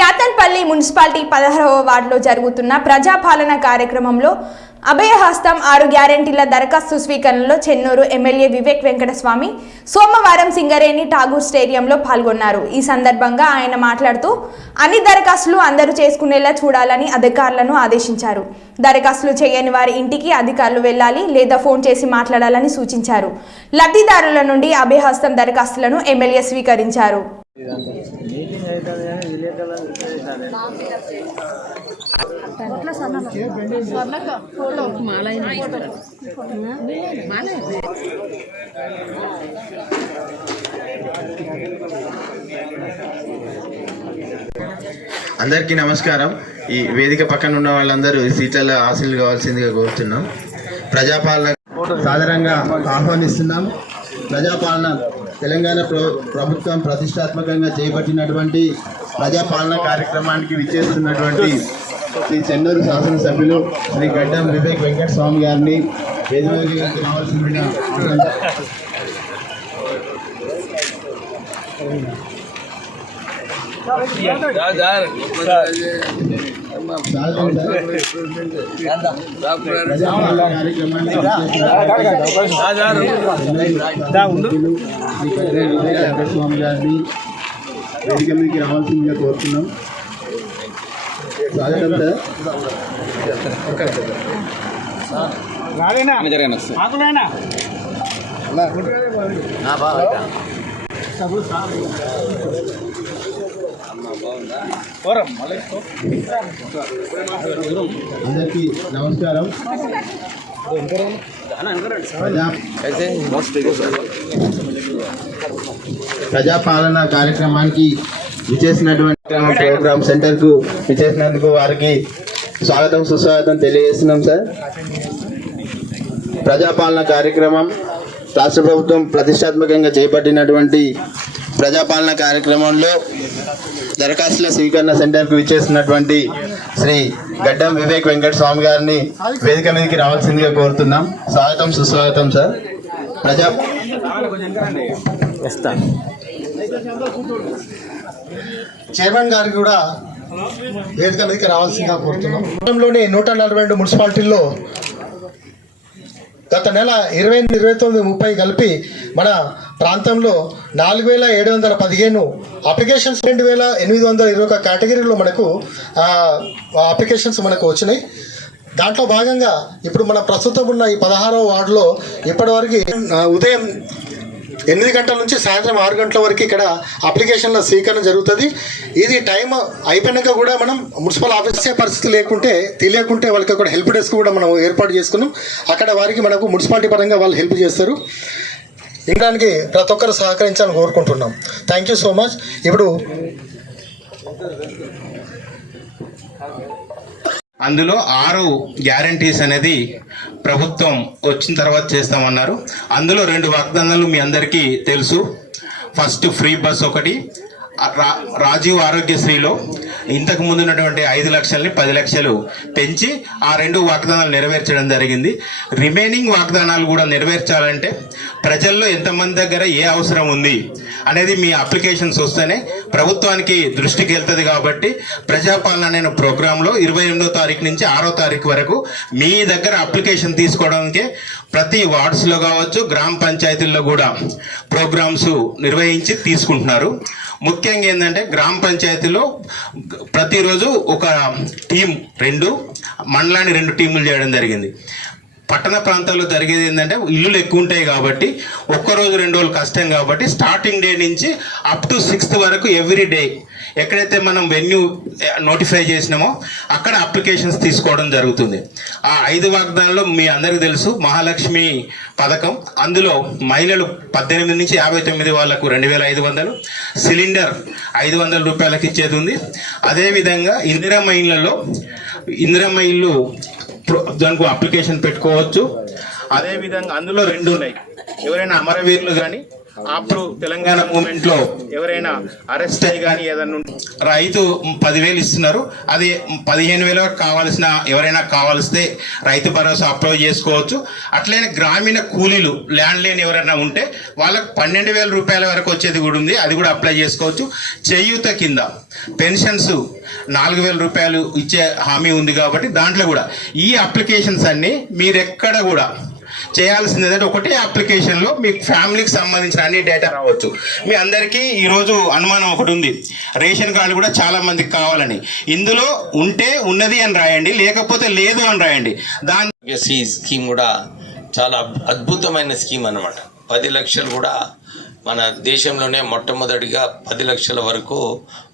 Kyathanpalli municipality 16వ వార్డులో జరుగుతున్న ప్రజాపాలన కార్యక్రమంలో అభయహస్తం 6 గ్యారెంటీల దరఖాస్తు స్వీకరణలో చెన్నూరు ఎమ్మెల్యే వివేక్ వెంకటస్వామి సోమవారం సింగరేణి ఠాగూర్ స్టేడియంలో పాల్గొన్నారు. ఈ సందర్భంగా ఆయన మాట్లాడుతూ అన్ని దరఖాస్తులు అందరూ చేసుకునేలా చూడాలని అధికారులను ఆదేశించారు. దరఖాస్తులు చేయని వారి ఇంటికి అధికారులు వెళ్లాలి లేదా ఫోన్ చేసి మాట్లాడాలని సూచించారు. లబ్ధిదారుల నుండి అభయహస్తం దరఖాస్తులను ఎమ్మెల్యే స్వీకరించారు. అందరికీ నమస్కారం. ఈ వేదిక పక్కన ఉన్న వాళ్ళందరూ సీట్ల ఆశీలు కావాల్సిందిగా కోరుతున్నాం. ప్రజాపాలన సాధారణంగా ఆహ్వానిస్తున్నాం. ప్రజాపాలన తెలంగాణ ప్రభుత్వం ప్రతిష్టాత్మకంగా చేపట్టినటువంటి ప్రజాపాలన కార్యక్రమానికి విచ్చేస్తున్నటువంటి శ్రీ చెన్నూరు శాసనసభ్యులు శ్రీ గడ్డం వివేక్ వెంకటస్వామి గారిని వేదికకి రావాల్సిందిగా స్వామి గారిని వేదిక మీదకి రావాల్సిందిగా కోరుతున్నాం. స్వాగతం అందరికీ నమస్కారం. ప్రజాపాలన కార్యక్రమానికి విచ్చేసినటువంటి ప్రోగ్రామ్ సెంటర్కు విచ్చేసినందుకు వారికి స్వాగతం సుస్వాగతం తెలియజేస్తున్నాం సార్. ప్రజాపాలన కార్యక్రమం రాష్ట్ర ప్రభుత్వం ప్రతిష్టాత్మకంగా చేపట్టినటువంటి ప్రజాపాలన కార్యక్రమంలో దరఖాస్తుల స్వీకరణ సెంటర్కు విచ్చేసినటువంటి శ్రీ గడ్డం వివేక్ వెంకటస్వామి గారిని వేదిక మీదకి రావాల్సిందిగా కోరుతున్నాం. స్వాగతం సుస్వాగతం సార్. చైర్మన్ గారికి కూడా వేదిక మీదకి రావాల్సిందిగా కోరుతున్నాం. రాష్ట్రంలోని 142 మున్సిపాలిటీల్లో గత నెల 28, 29, 30 కలిపి మన ప్రాంతంలో 4715 అప్లికేషన్స్, 2821 కేటగిరీలో మనకు అప్లికేషన్స్ మనకు వచ్చినాయి. దాంట్లో భాగంగా ఇప్పుడు మన ప్రస్తుతం ఉన్న ఈ 16వ వార్డులో ఇప్పటివరకు ఉదయం 8 గంటల నుంచి సాయంత్రం 6 గంటల వరకు ఇక్కడ అప్లికేషన్ల స్వీకరణ జరుగుతుంది. ఇది టైం అయిపోయినాక కూడా మనం మున్సిపల్ ఆఫీస్ పరిస్థితి తెలియకుంటే వాళ్ళకి కూడా హెల్ప్ డెస్క్ కూడా మనం ఏర్పాటు చేసుకున్నాం. అక్కడ వారికి మనకు మున్సిపాలిటీ పరంగా వాళ్ళు హెల్ప్ చేస్తారు. ఇండానికి ప్రతి ఒక్కరు సహకరించాలని కోరుకుంటున్నాం. Thank you so much. ఇప్పుడు అందులో 6 గ్యారంటీస్ అనేది ప్రభుత్వం వచ్చిన తర్వాత చేస్తామన్నారు. అందులో 2 వాగ్దానాలు మీ అందరికీ తెలుసు. ఫస్ట్ ఫ్రీ బస్ ఒకటి, రాజీవ్ ఆరోగ్యశ్రీలో ఇంతకు ముందు ఉన్నటువంటి 5 లక్షలని 10 లక్షలు పెంచి ఆ 2 వాగ్దానాలు నెరవేర్చడం జరిగింది. రిమైనింగ్ వాగ్దానాలు కూడా నెరవేర్చాలంటే ప్రజల్లో ఎంతమంది దగ్గర ఏ అవసరం ఉంది అనేది మీ అప్లికేషన్స్ వస్తేనే ప్రభుత్వానికి దృష్టికి వెళ్తుంది. కాబట్టి ప్రజాపాలన అనే ప్రోగ్రాంలో 28వ తారీఖు నుంచి 6వ తారీఖు వరకు మీ దగ్గర అప్లికేషన్ తీసుకోవడానికి ప్రతి వార్డ్స్లో కావచ్చు, గ్రామ పంచాయతీల్లో కూడా ప్రోగ్రామ్స్ నిర్వహించి తీసుకుంటున్నారు. ముఖ్యంగా ఏంటంటే గ్రామ పంచాయతీలో ప్రతిరోజు ఒక టీం, 2 మండలాన్ని 2 టీములు చేయడం జరిగింది. పట్టణ ప్రాంతాల్లో జరిగేది ఏంటంటే ఇల్లులు ఎక్కువ ఉంటాయి కాబట్టి ఒక్కరోజు 2 రోజులు కష్టం కాబట్టి స్టార్టింగ్ డే నుంచి అప్ టు 6th వరకు ఎవ్రీ డే ఎక్కడైతే మనం వెన్యూ నోటిఫై చేసినామో అక్కడ అప్లికేషన్స్ తీసుకోవడం జరుగుతుంది. ఆ 5 వాగ్దానాల్లో మీ అందరికీ తెలుసు మహాలక్ష్మి పథకం. అందులో మహిళలు 18 నుంచి 59 వాళ్ళకు 2500, సిలిండర్ 500 రూపాయలకి ఇచ్చేది ఉంది. అదేవిధంగా ఇందిరమ్మ ఇల్లు దానికి అప్లికేషన్ పెట్టుకోవచ్చు. అదేవిధంగా అందులో 2 ఉన్నాయి. ఎవరైనా అమరవీరులు కానీ అప్పుడు తెలంగాణ మూమెంట్ లో ఎవరైనా అరెస్ట్ అయ్యి కానీ ఏదన్నా రైతు 10,000 ఇస్తున్నారు. అది 15,000 కావాల్సిన ఎవరైనా కావాల్స్తే రైతు భరోసా అప్లై చేసుకోవచ్చు. అట్లనే గ్రామీణ కూలీలు ల్యాండ్ లేని ఎవరైనా ఉంటే వాళ్ళకు 12,000 రూపాయల వరకు వచ్చేది కూడా ఉంది. అది కూడా అప్లై చేసుకోవచ్చు. చేయూత కింద పెన్షన్స్ 4,000 రూపాయలు ఇచ్చే హామీ ఉంది కాబట్టి దాంట్లో కూడా ఈ అప్లికేషన్స్ అన్ని మీరెక్కడ కూడా చేయాల్సింది ఏంటంటే ఒకటే అప్లికేషన్లో మీ ఫ్యామిలీకి సంబంధించిన అన్ని డేటా రావచ్చు. మీ అందరికీ ఈరోజు అనుమానం ఒకటి ఉంది, రేషన్ కార్డు కూడా చాలా మందికి కావాలని. ఇందులో ఉంటే ఉన్నది అని రాయండి, లేకపోతే లేదు అని రాయండి. ఈ స్కీమ్ కూడా చాలా అద్భుతమైన స్కీమ్ అన్నమాట. 10 లక్షలు కూడా మన దేశంలోనే మొట్టమొదటిగా 10 లక్షల వరకు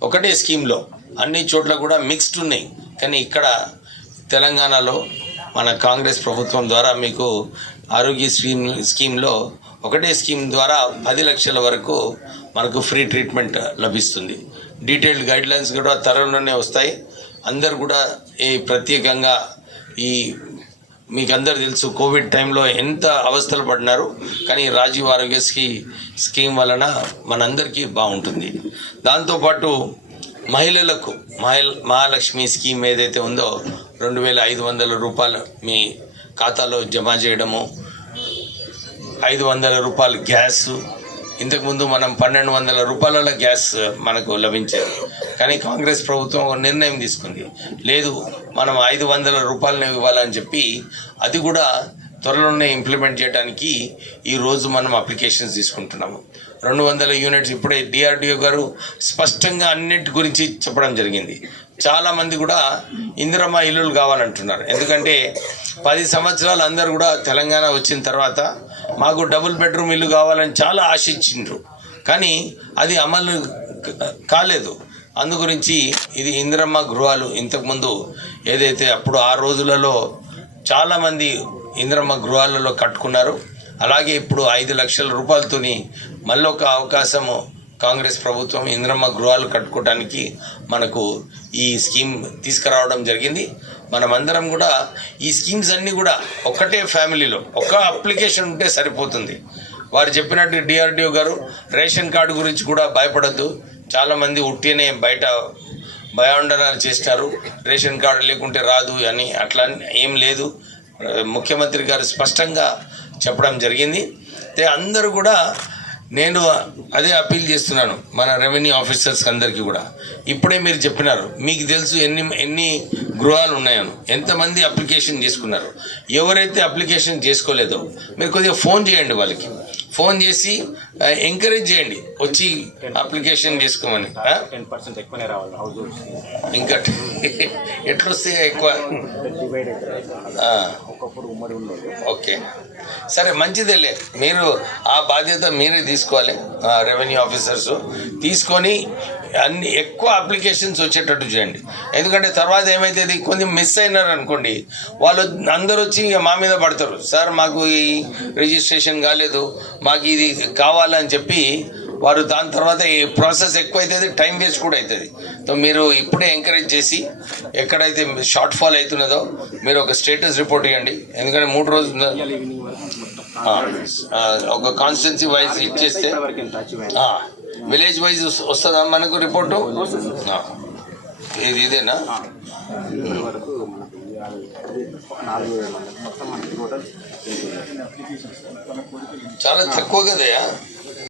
ఒకటే స్కీమ్లో, అన్ని చోట్ల కూడా మిక్స్డ్ ఉన్నాయి. కానీ ఇక్కడ తెలంగాణలో మన కాంగ్రెస్ ప్రభుత్వం ద్వారా మీకు ఆరోగ్య స్కీమ్లో ఒకటే స్కీమ్ ద్వారా 10 లక్షల వరకు మనకు ఫ్రీ ట్రీట్మెంట్ లభిస్తుంది. డీటెయిల్డ్ గైడ్లైన్స్ కూడా త్వరలోనే వస్తాయి. అందరు కూడా ఈ ప్రత్యేకంగా ఈ మీకు అందరు తెలుసు కోవిడ్ టైంలో ఎంత అవస్థలు పడినారు, కానీ రాజీవ్ ఆరోగ్యశ్రీ స్కీమ్ వలన మనందరికీ బాగుంటుంది. దాంతోపాటు మహిళలకు మహాలక్ష్మి స్కీమ్ ఏదైతే ఉందో 2,500 రూపాయలు మీ ఖాతాలో జమ చేయడము, 500 రూపాయలు గ్యాస్. ఇంతకుముందు మనం 1,200 రూపాయల గ్యాస్ మనకు లభించేది, కానీ కాంగ్రెస్ ప్రభుత్వం ఒక నిర్ణయం తీసుకుంది, లేదు మనం 500 రూపాయలను ఇవ్వాలని చెప్పి అది కూడా త్వరలోనే ఇంప్లిమెంట్ చేయడానికి ఈరోజు మనం అప్లికేషన్స్ తీసుకుంటున్నాము. 200 యూనిట్స్ ఇప్పుడే డిఆర్డిఓ గారు స్పష్టంగా అన్నిటి గురించి చెప్పడం జరిగింది. చాలామంది కూడా ఇందిరమ్మ ఇల్లులు కావాలంటున్నారు. ఎందుకంటే 10 సంవత్సరాలు అందరు కూడా తెలంగాణ వచ్చిన తర్వాత మాకు డబుల్ బెడ్రూమ్ ఇల్లు కావాలని చాలా ఆశించిండ్రు, కానీ అది అమలు కాలేదు. అందుగురించి ఇది ఇందిరమ్మ గృహాలు ఇంతకుముందు ఏదైతే అప్పుడు ఆ రోజులలో చాలామంది ఇందిరమ్మ గృహాలలో కట్టుకున్నారు. అలాగే ఇప్పుడు 5 లక్షల రూపాయలతోని మళ్ళీ ఒక అవకాశము కాంగ్రెస్ ప్రభుత్వం ఇందిరమ్మ గృహాలు కట్టుకోవడానికి మనకు ఈ స్కీమ్ తీసుకురావడం జరిగింది. మనమందరం కూడా ఈ స్కీమ్స్ అన్నీ కూడా ఒక్కటే ఫ్యామిలీలో ఒక అప్లికేషన్ ఉంటే సరిపోతుంది. వారు చెప్పినట్టు డిఆర్డిఓ గారు రేషన్ కార్డు గురించి కూడా భయపడద్దు. చాలామంది ఉట్టినే బయట భయాందోళన చేస్తారు, రేషన్ కార్డు లేకుంటే రాదు అని. అట్లా ఏం లేదు, ముఖ్యమంత్రి గారు స్పష్టంగా చెప్పడం జరిగింది. అందరూ కూడా నేను అదే అప్పీల్ చేస్తున్నాను మన రెవెన్యూ ఆఫీసర్స్ అందరికీ కూడా. ఇప్పుడే మీరు చెప్పినారు, మీకు తెలుసు ఎన్ని గృహాలు ఉన్నాయని, ఎంతమంది అప్లికేషన్ చేసుకున్నారు. ఎవరైతే అప్లికేషన్ చేసుకోలేదో మీరు కొద్దిగా ఫోన్ చేయండి, వాళ్ళకి ఫోన్ చేసి ఎంకరేజ్ చేయండి వచ్చి అప్లికేషన్ చేసుకోమని. 10% ఎక్కువనే రావాలి. ఇంకా ఎట్లొస్తే ఎక్కువ? ఓకే, సరే, మంచిదేలే. మీరు ఆ బాధ్యత మీరే తీసుకోవాలి. రెవెన్యూ ఆఫీసర్స్ తీసుకొని అన్ని ఎక్కువ అప్లికేషన్స్ వచ్చేటట్టు చేయండి. ఎందుకంటే తర్వాత ఏమైతుంది, కొంచెం మిస్ అయినారు అనుకోండి, వాళ్ళు అందరూ వచ్చి మా మీద పడతారు, సార్ మాకు ఈ రిజిస్ట్రేషన్ కాలేదు, మాకు ఇది కావాలని చెప్పి వారు. దాని తర్వాత ఈ ప్రాసెస్ ఎక్కువ అవుతుంది, టైం వేస్ట్ కూడా అవుతుంది. సో మీరు ఇప్పుడే ఎంకరేజ్ చేసి ఎక్కడైతే షార్ట్ ఫాల్ అవుతున్నదో మీరు ఒక స్టేటస్ రిపోర్ట్ ఇవ్వండి. ఎందుకంటే 3 రోజులు ఒక కాన్స్టిట్యున్సీ వైజ్ ఇచ్చేస్తే విలేజ్ వైజ్ వస్తుందా మనకు రిపోర్టు? ఇదేనా? చాలా తక్కువ కదయా.